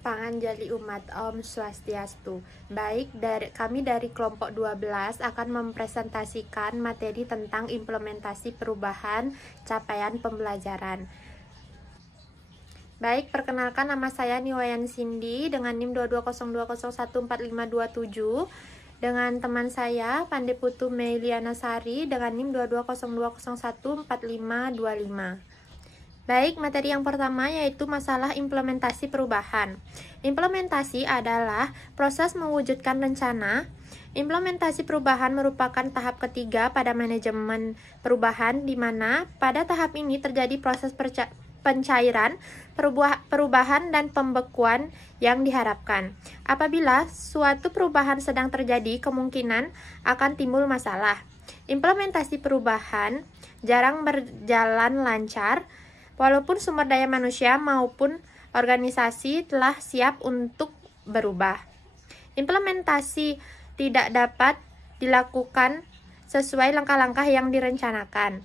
Panganjali umat, Om Swastiastu. Baik, kami dari kelompok 12 akan mempresentasikan materi tentang implementasi perubahan capaian pembelajaran. Baik, perkenalkan, nama saya Niwayan Cindy dengan NIM 2202014527, dengan teman saya Pandeputu Meiliana Sari dengan NIM 2202014525. Baik, materi yang pertama yaitu masalah implementasi perubahan. Implementasi adalah proses mewujudkan rencana. Implementasi perubahan merupakan tahap ketiga pada manajemen perubahan, di mana pada tahap ini terjadi proses pencairan, perubahan, dan pembekuan yang diharapkan. Apabila suatu perubahan sedang terjadi, kemungkinan akan timbul masalah. Implementasi perubahan jarang berjalan lancar, walaupun sumber daya manusia maupun organisasi telah siap untuk berubah. Implementasi tidak dapat dilakukan sesuai langkah-langkah yang direncanakan.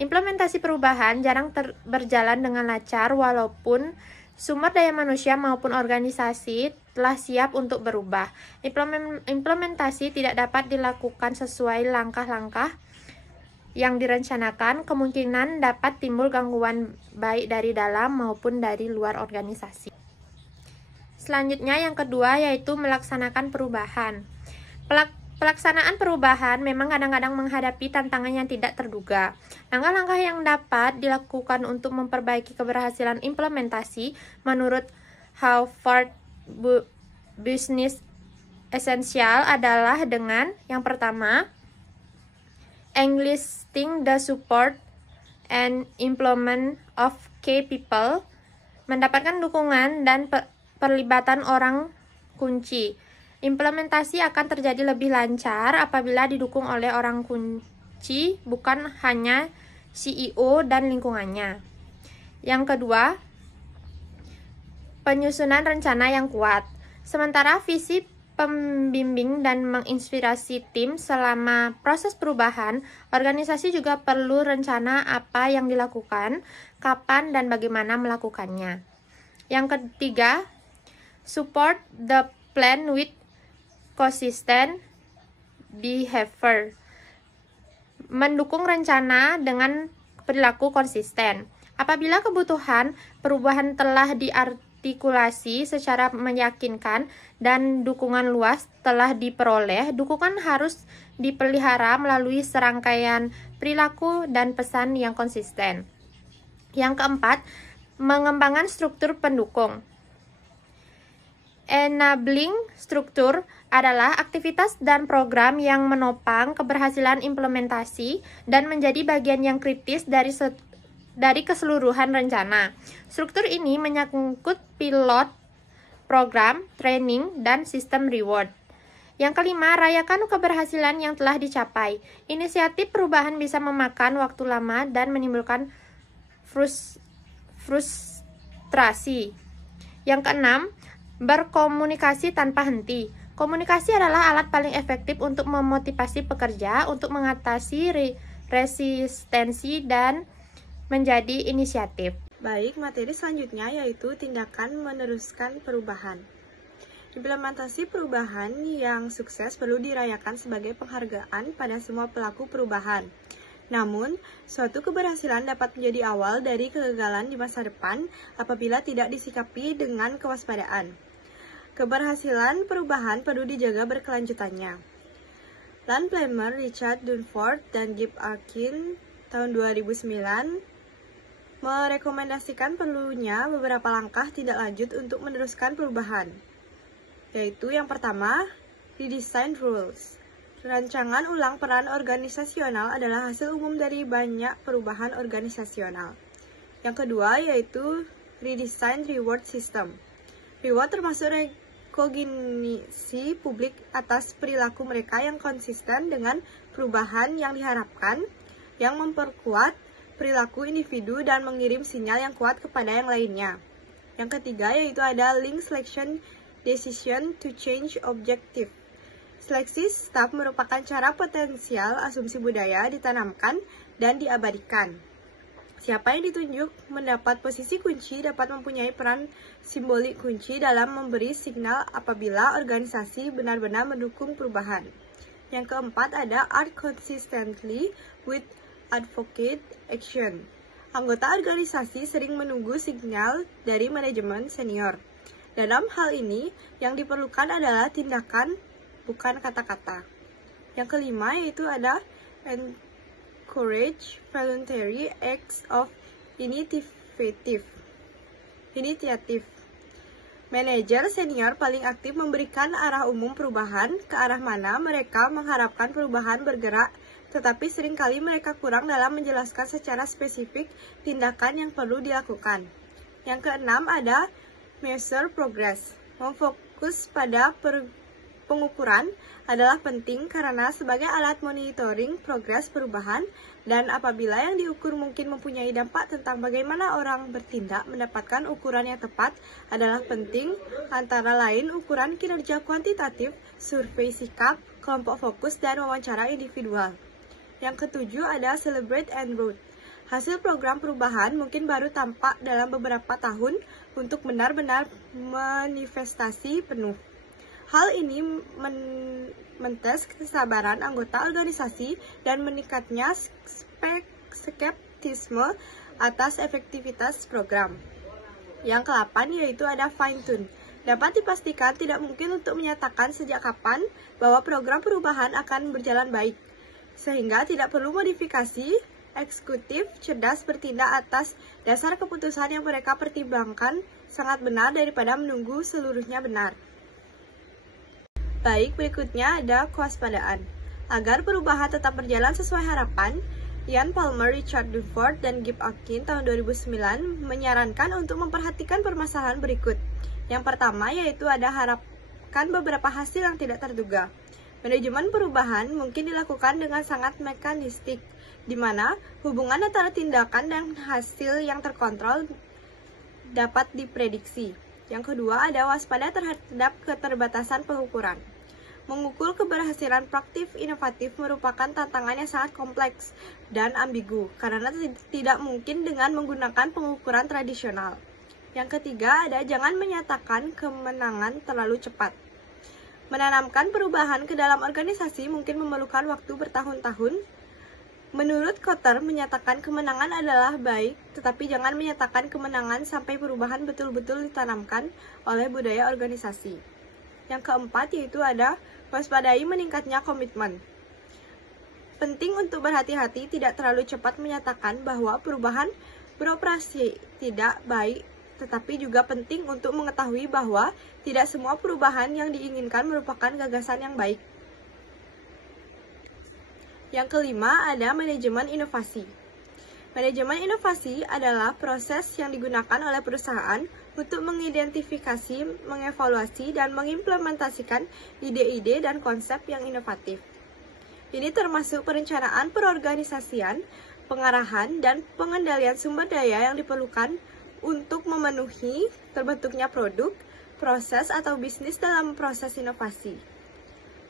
Implementasi perubahan jarang berjalan dengan lancar walaupun sumber daya manusia maupun organisasi telah siap untuk berubah. Implementasi tidak dapat dilakukan sesuai langkah-langkah yang direncanakan, kemungkinan dapat timbul gangguan baik dari dalam maupun dari luar organisasi. Selanjutnya yang kedua yaitu melaksanakan perubahan. Pelaksanaan perubahan memang kadang-kadang menghadapi tantangan yang tidak terduga. Langkah-langkah yang dapat dilakukan untuk memperbaiki keberhasilan implementasi menurut Harvard Business Essential adalah dengan yang pertama, enlisting the support and employment of key people, mendapatkan dukungan dan perlibatan orang kunci. Implementasi akan terjadi lebih lancar apabila didukung oleh orang kunci, bukan hanya CEO dan lingkungannya. Yang kedua, penyusunan rencana yang kuat. Sementara visi pembimbing dan menginspirasi tim selama proses perubahan, organisasi juga perlu rencana apa yang dilakukan, kapan dan bagaimana melakukannya. Yang ketiga, support the plan with consistent behavior. Mendukung rencana dengan perilaku konsisten. Apabila kebutuhan perubahan telah diartikulasi secara meyakinkan dan dukungan luas telah diperoleh, dukungan harus dipelihara melalui serangkaian perilaku dan pesan yang konsisten. Yang keempat, mengembangkan struktur pendukung. Enabling struktur adalah aktivitas dan program yang menopang keberhasilan implementasi dan menjadi bagian yang kritis dari keseluruhan rencana. Struktur ini menyangkut pilot program, training, dan sistem reward. Yang kelima, rayakan keberhasilan yang telah dicapai. Inisiatif perubahan bisa memakan waktu lama dan menimbulkan frustrasi. Yang keenam, berkomunikasi tanpa henti. Komunikasi adalah alat paling efektif untuk memotivasi pekerja untuk mengatasi resistensi dan menjadi inisiatif. Baik, materi selanjutnya yaitu tindakan meneruskan perubahan. Implementasi perubahan yang sukses perlu dirayakan sebagai penghargaan pada semua pelaku perubahan. Namun, suatu keberhasilan dapat menjadi awal dari kegagalan di masa depan apabila tidak disikapi dengan kewaspadaan. Keberhasilan perubahan perlu dijaga berkelanjutannya. Ian Palmer, Richard Dunford, dan Gibb Arkin tahun 2009 merekomendasikan perlunya beberapa langkah tindak lanjut untuk meneruskan perubahan, yaitu yang pertama, redesign rules. Rancangan ulang peran organisasional adalah hasil umum dari banyak perubahan organisasional. Yang kedua yaitu redesign reward system. Reward termasuk rekognisi publik atas perilaku mereka yang konsisten dengan perubahan yang diharapkan, yang memperkuat perilaku individu dan mengirim sinyal yang kuat kepada yang lainnya. Yang ketiga yaitu ada link selection decision to change objective. Seleksi staf merupakan cara potensial asumsi budaya ditanamkan dan diabadikan. Siapa yang ditunjuk mendapat posisi kunci dapat mempunyai peran simbolik kunci dalam memberi signal apabila organisasi benar-benar mendukung perubahan. Yang keempat ada act consistently with advocate action. Anggota organisasi sering menunggu signal dari manajemen senior. Dalam hal ini, yang diperlukan adalah tindakan, bukan kata-kata. Yang kelima yaitu ada encourage voluntary acts of initiative. Manajer senior paling aktif memberikan arah umum perubahan ke arah mana mereka mengharapkan perubahan bergerak, tetapi seringkali mereka kurang dalam menjelaskan secara spesifik tindakan yang perlu dilakukan. Yang keenam ada measure progress. Memfokus pada pengukuran adalah penting karena sebagai alat monitoring progres perubahan, dan apabila yang diukur mungkin mempunyai dampak tentang bagaimana orang bertindak, mendapatkan ukuran yang tepat adalah penting, antara lain ukuran kinerja kuantitatif, survei sikap, kelompok fokus, dan wawancara individual. Yang ketujuh ada celebrate and root. Hasil program perubahan mungkin baru tampak dalam beberapa tahun untuk benar-benar manifestasi penuh. Hal ini mentes kesabaran anggota organisasi dan meningkatnya skeptisme atas efektivitas program. Yang ke-8 yaitu ada fine tune. Dapat dipastikan tidak mungkin untuk menyatakan sejak kapan bahwa program perubahan akan berjalan baik, sehingga tidak perlu modifikasi. Eksekutif cerdas bertindak atas dasar keputusan yang mereka pertimbangkan sangat benar daripada menunggu seluruhnya benar. Baik, berikutnya ada kewaspadaan. Agar perubahan tetap berjalan sesuai harapan, Ian Palmer, Richard Dufort, dan Gib Akin tahun 2009 menyarankan untuk memperhatikan permasalahan berikut. Yang pertama yaitu ada harapkan beberapa hasil yang tidak terduga. Manajemen perubahan mungkin dilakukan dengan sangat mekanistik, di mana hubungan antara tindakan dan hasil yang terkontrol dapat diprediksi. Yang kedua ada waspada terhadap keterbatasan pengukuran. Mengukur keberhasilan praktik inovatif merupakan tantangan yang sangat kompleks dan ambigu, karena tidak mungkin dengan menggunakan pengukuran tradisional. Yang ketiga ada jangan menyatakan kemenangan terlalu cepat. Menanamkan perubahan ke dalam organisasi mungkin memerlukan waktu bertahun-tahun. Menurut Kotter, menyatakan kemenangan adalah baik, tetapi jangan menyatakan kemenangan sampai perubahan betul-betul ditanamkan oleh budaya organisasi. Yang keempat yaitu ada waspadai meningkatnya komitmen. Penting untuk berhati-hati tidak terlalu cepat menyatakan bahwa perubahan beroperasi tidak baik, tetapi juga penting untuk mengetahui bahwa tidak semua perubahan yang diinginkan merupakan gagasan yang baik. Yang kelima ada manajemen inovasi. Manajemen inovasi adalah proses yang digunakan oleh perusahaan untuk mengidentifikasi, mengevaluasi, dan mengimplementasikan ide-ide dan konsep yang inovatif. Ini termasuk perencanaan perorganisasian, pengarahan, dan pengendalian sumber daya yang diperlukan untuk memenuhi terbentuknya produk, proses, atau bisnis dalam proses inovasi.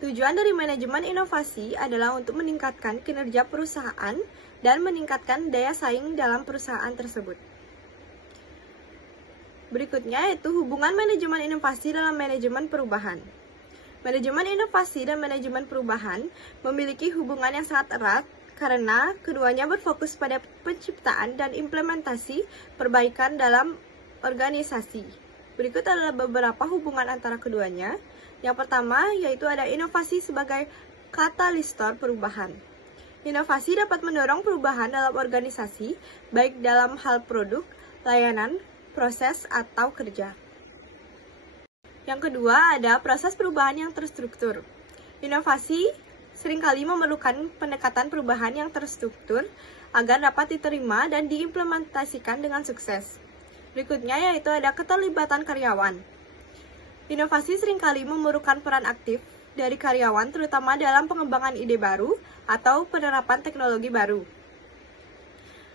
Tujuan dari manajemen inovasi adalah untuk meningkatkan kinerja perusahaan dan meningkatkan daya saing dalam perusahaan tersebut. Berikutnya yaitu hubungan manajemen inovasi dalam manajemen perubahan. Manajemen inovasi dan manajemen perubahan memiliki hubungan yang sangat erat karena keduanya berfokus pada penciptaan dan implementasi perbaikan dalam organisasi. Berikut adalah beberapa hubungan antara keduanya. Yang pertama yaitu ada inovasi sebagai katalistor perubahan. Inovasi dapat mendorong perubahan dalam organisasi, baik dalam hal produk, layanan, proses, atau kerja. Yang kedua ada proses perubahan yang terstruktur. Inovasi seringkali memerlukan pendekatan perubahan yang terstruktur agar dapat diterima dan diimplementasikan dengan sukses. Berikutnya yaitu ada keterlibatan karyawan. Inovasi seringkali memerlukan peran aktif dari karyawan terutama dalam pengembangan ide baru atau penerapan teknologi baru.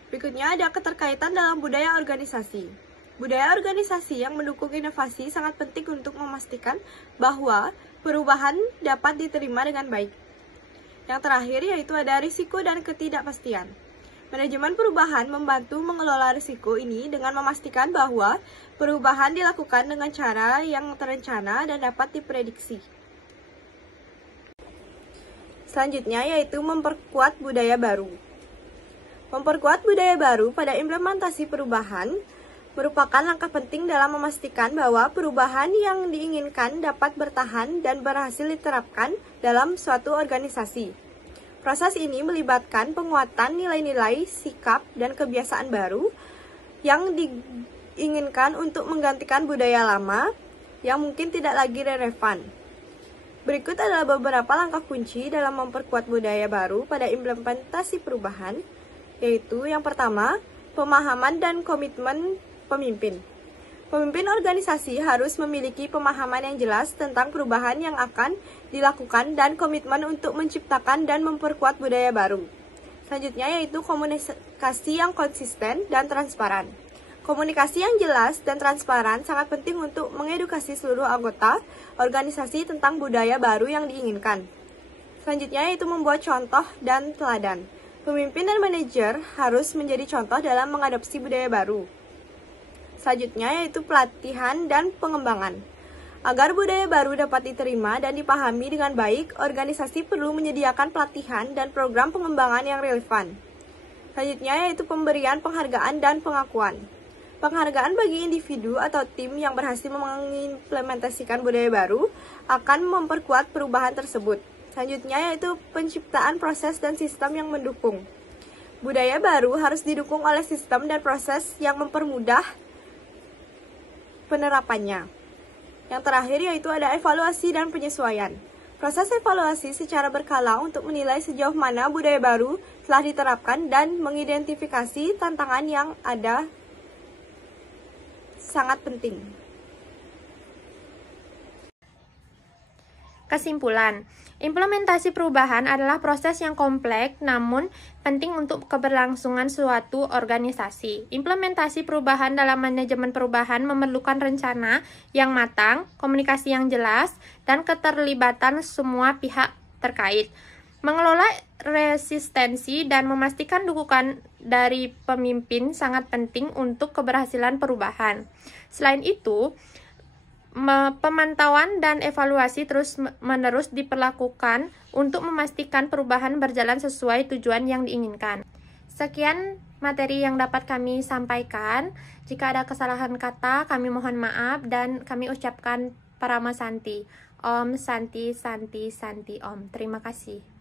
Berikutnya ada keterkaitan dalam budaya organisasi. Budaya organisasi yang mendukung inovasi sangat penting untuk memastikan bahwa perubahan dapat diterima dengan baik. Yang terakhir yaitu ada risiko dan ketidakpastian. Manajemen perubahan membantu mengelola risiko ini dengan memastikan bahwa perubahan dilakukan dengan cara yang terencana dan dapat diprediksi. Selanjutnya yaitu memperkuat budaya baru. Memperkuat budaya baru pada implementasi perubahan merupakan langkah penting dalam memastikan bahwa perubahan yang diinginkan dapat bertahan dan berhasil diterapkan dalam suatu organisasi. Proses ini melibatkan penguatan nilai-nilai, sikap, dan kebiasaan baru yang diinginkan untuk menggantikan budaya lama yang mungkin tidak lagi relevan. Berikut adalah beberapa langkah kunci dalam memperkuat budaya baru pada implementasi perubahan, yaitu yang pertama, pemahaman dan komitmen pemimpin. Pemimpin organisasi harus memiliki pemahaman yang jelas tentang perubahan yang akan dilakukan dan komitmen untuk menciptakan dan memperkuat budaya baru. Selanjutnya yaitu komunikasi yang konsisten dan transparan. Komunikasi yang jelas dan transparan sangat penting untuk mengedukasi seluruh anggota organisasi tentang budaya baru yang diinginkan. Selanjutnya yaitu membuat contoh dan teladan. Pemimpin dan manajer harus menjadi contoh dalam mengadopsi budaya baru. Selanjutnya yaitu pelatihan dan pengembangan. Agar budaya baru dapat diterima dan dipahami dengan baik, organisasi perlu menyediakan pelatihan dan program pengembangan yang relevan. Selanjutnya yaitu pemberian penghargaan dan pengakuan. Penghargaan bagi individu atau tim yang berhasil mengimplementasikan budaya baru akan memperkuat perubahan tersebut. Selanjutnya yaitu penciptaan proses dan sistem yang mendukung. Budaya baru harus didukung oleh sistem dan proses yang mempermudah penerapannya. Yang terakhir yaitu ada evaluasi dan penyesuaian. Proses evaluasi secara berkala untuk menilai sejauh mana budaya baru telah diterapkan dan mengidentifikasi tantangan yang ada sangat penting. Kesimpulan, implementasi perubahan adalah proses yang kompleks namun penting untuk keberlangsungan suatu organisasi. Implementasi perubahan dalam manajemen perubahan memerlukan rencana yang matang, komunikasi yang jelas, dan keterlibatan semua pihak terkait. Mengelola resistensi dan memastikan dukungan dari pemimpin sangat penting untuk keberhasilan perubahan. Selain itu, pemantauan dan evaluasi terus-menerus diperlakukan untuk memastikan perubahan berjalan sesuai tujuan yang diinginkan. Sekian materi yang dapat kami sampaikan. Jika ada kesalahan kata, kami mohon maaf dan kami ucapkan Parama Santi. Om Santi Santi Santi Om. Terima kasih.